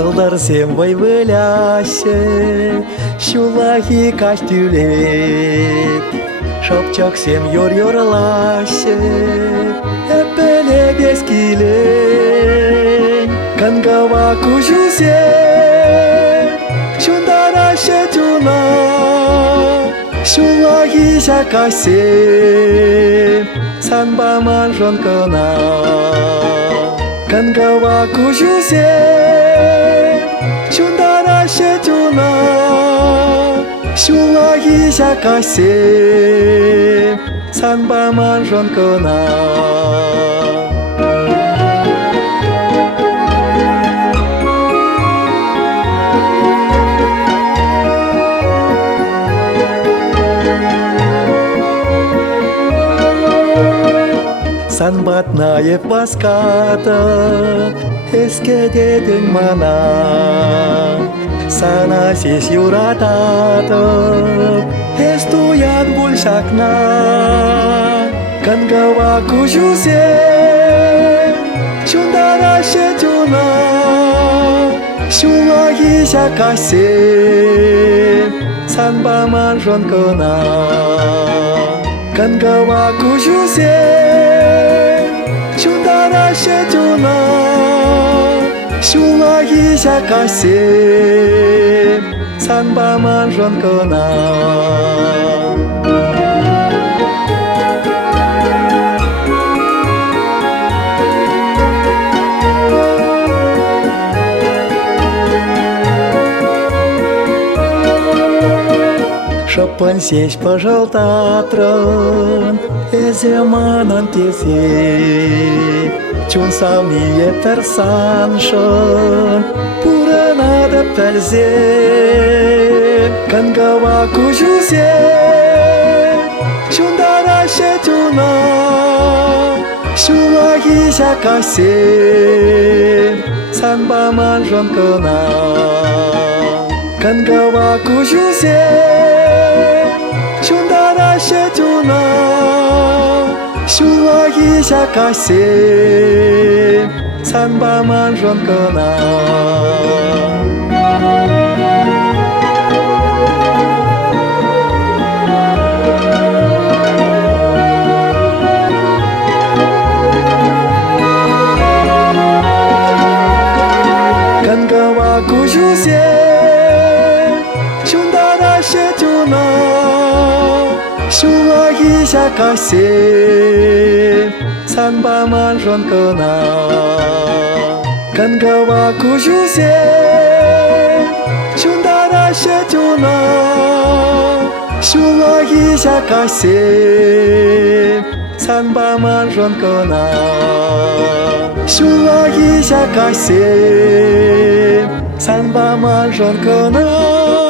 Кылдырсем вой вылясе, шулахи каштюлеп, шапчаксем йор-йорласе, эпеле бескилен, кангава кужусе, шундараше жуна, шулахи шакасе, 산바만 런거나 간가와 구주세 춘다라 셰주나 슈라히 샤카세 산바만 런거나 Санбатная паската, эскедедің мана, сана сес юрататып, эстуян бульшакна, кангава кужусе, шундара шеджуна, шулахи шакасе, санбаман жонкона, кангава кужусе, 춘다라 셰주나 슈라히 샤카세 산바만 런거나 Шопан сесть пожалтатрон, эземанан тезе, чун самие персаншон, пурана да перзе, кангава кужузе, чундара шеджуна, шулахи шакасе, 산바만 런거나, 간가와 구주세 춘다라 셰주나 슈라히 샤카세 산바만 런거나 간가와 구주세 춘다라 셰주나 슈라히 샤카세 산바만 런거나 간가와 구주세 춘다라 셰주나 슈라히 샤카세 산바만 런거나 슈라히 샤카세 산바만 런거나